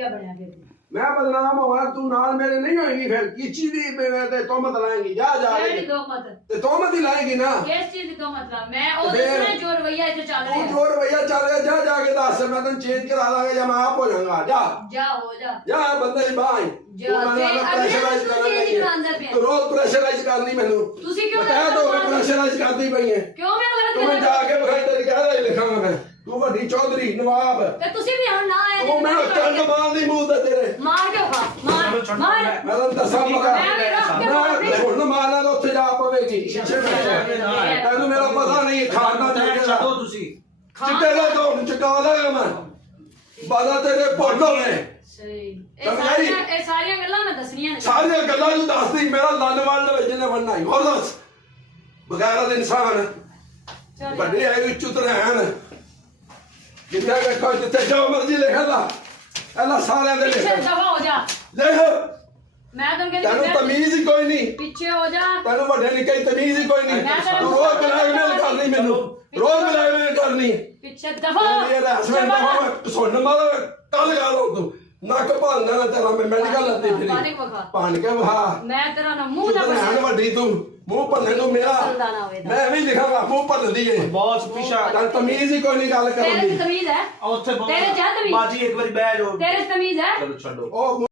ਰਵਈਆ ਬਣਿਆ ਫਿਰ मैं बदनाम होगा तू नाल मेरे नहीं होएगी फिर किसी दी ते तोहमत लाएंगी जा जा ਕਿਹੜੀ ਦੋ ਮਤ ते तोहमत ही लाएगी ना ਕਿਸ ਚੀਜ਼ ਦੀ ਦੋ ਮਤਲਬ ਮੈਂ ਉਹ ਦੱਸਣਾ ਜੋ ਰਵਈਆ ਇੱਥੇ ਚੱਲ तू ਰਿਹਾ जो रवैया चल रहा जा जाके दस मैं तेन चेंज करा दांगा या मैं आप हो जाऊंगा जा ਜਾ ਹੋ ਜਾ जा बंदे दी बाई जा ਤੇ प्रेशराइज ਅਗਲੇ ਕਰਾਂਦਾ ਪਿਆ तू रोज प्रेशराइज करनी मैनू ਤੁਸੀਂ ਕਿਉਂ बताया तो मैं प्रेशराइज करती पई है ਕਿਉਂ ਮੈਨੂੰ तू मैं ਗਲਤ जाके बखाई तेरी कह रही लिखांगा मैं तू वड्डी चौधरी नवाब ਤੇ ਤੁਸੀਂ ਵੀ ਹੁਣ ਨਾ ਆਏ तू मैं चंड मार दी मुंह ते तेरे ਮਾਰ ਕੇ ਖਾ ਮਾਰ ਮਾਰ मैं तेन दसा मगा मैं ਹੁਣ ਮਾਰਨਾ ਤਾਂ ਉੱਥੇ ਜਾ ਪਵੇਗੀ ਸ਼ੀਸ਼ੇ ਵਿੱਚ ਤੈਨੂੰ ਮੇਰਾ ਪਤਾ ਨਹੀਂ ਖਾਣਾ ਚਾਹੀਦਾ ਛੱਡੋ ਤੁਸੀਂ ਚਿੱਟੇ ਦਾ ਤੋਂ ਚਟਾ ਲਾਂਗਾ ਮੈਂ ਬਾਦਾ ਤੇਰੇ ਪੋਟੋ ਨੇ ਸਹੀ ਇਹ ਸਾਰੀਆਂ ਗੱਲਾਂ ਮੈਂ ਦੱਸਣੀਆਂ ਨੇ ਸਾਰੀਆਂ ਗੱਲਾਂ ਨੂੰ ਦੱਸਦੀ ਮੇਰਾ ਲੰਨਵਾਲ ਵਿੱਚ ਨੇ ਬਣਨਾ ਹੀ ਹੋਰ ਦੱਸ ਬਗੈਰ ਦੇ ਇਨਸਾਨ ਵੱਡੇ ਆਏ ਵਿੱਚ ਉਤਰਹਿਣ ਜਿੱਥੇ ਵੇਖੋ ਜਿੱਥੇ ਜੋ ਮਰਜ਼ੀ ਲਿਖਦਾ ਇਹਨਾਂ ਸਾਰਿਆਂ ਦੇ ਪਿੱਛੇ ਲਿਖ ਦਫਾ ਹੋ ਜਾ ਲਿਖ ਮੈਂ ਤੁਹਾਨੂੰ ਤੈਨੂੰ ਕਹਿੰਦੀ ਤਮੀਜ਼ ਹੀ ਕੋਈ ਨਹੀਂ ਪਿੱਛੇ ਹੋ ਜਾ ਤੈਨੂੰ ਵੱਡੇ ਨਿੱਕੇ ਦੀ ਤਮੀਜ਼ ਹੀ ਕੋਈ ਨਹੀਂ ਮੈਂ ਤੈਨੂੰ ਤੂੰ ਰੋਜ਼ ਬਲੈਕਮੇਲ ਕਰਨੀ ਮੈਨੂੰ ਰੋਜ਼ ਬਲੈਕਮੇਲ ਕਰਨੀ ਪਿੱਛੇ ਦਫਾ ਮੇਰਾ ਹਸਬੰਦ ਦਾ ਸੁਣ ਮਾਰ ਕੱਲ ਗਾ ਲੋ ਤੂੰ ਨੱਕ ਭਾਂਦਾ ਨਾ ਤੇਰਾ ਮੈਂ ਮੈਡੀਕਲ ਲੱਤੀ ਫਿਰੀ ਪਾਣੀ ਪਕਾ ਭਾਂਡ ਕੇ ਵਹਾ ਮੈਂ ਤੇਰਾ ਨਾ ਮੂੰਹ ਦਾ ਰਹਿਣ ਵੱਡੀ ਤੂੰ ਮੂੰਹ ਭੰਨੇ ਨੂੰ ਮੇਰਾ ਚੱਲਦਾ ਨਾ ਹੋਵੇ ਤਾਂ। ਮੈਂ ਵੀ ਲਿਖਾਂਗਾ ਮੂੰਹ ਭੰਨਦੀ ਏ ਬਹੁਤ ਪਿਛਾ ਤਾਂ ਤਮੀਜ਼ ਹੀ ਕੋਈ ਨਹੀਂ ਗੱਲ ਕਰਨ ਤੇਰੇ ਦੀ ਚ ਤਮੀਜ਼ ਹੈ ਉੱਥੇ ਤੇਰੇ ਚ ਤਮੀਜ਼ ਬਾਜੀ ਇੱਕ ਵਾਰੀ ਬਹਿ ਜਾਓ ਤੇਰੇ ਚ ਤਮੀਜ਼ ਹੈ ਚਲੋ ਛੱਡੋ ਉਹ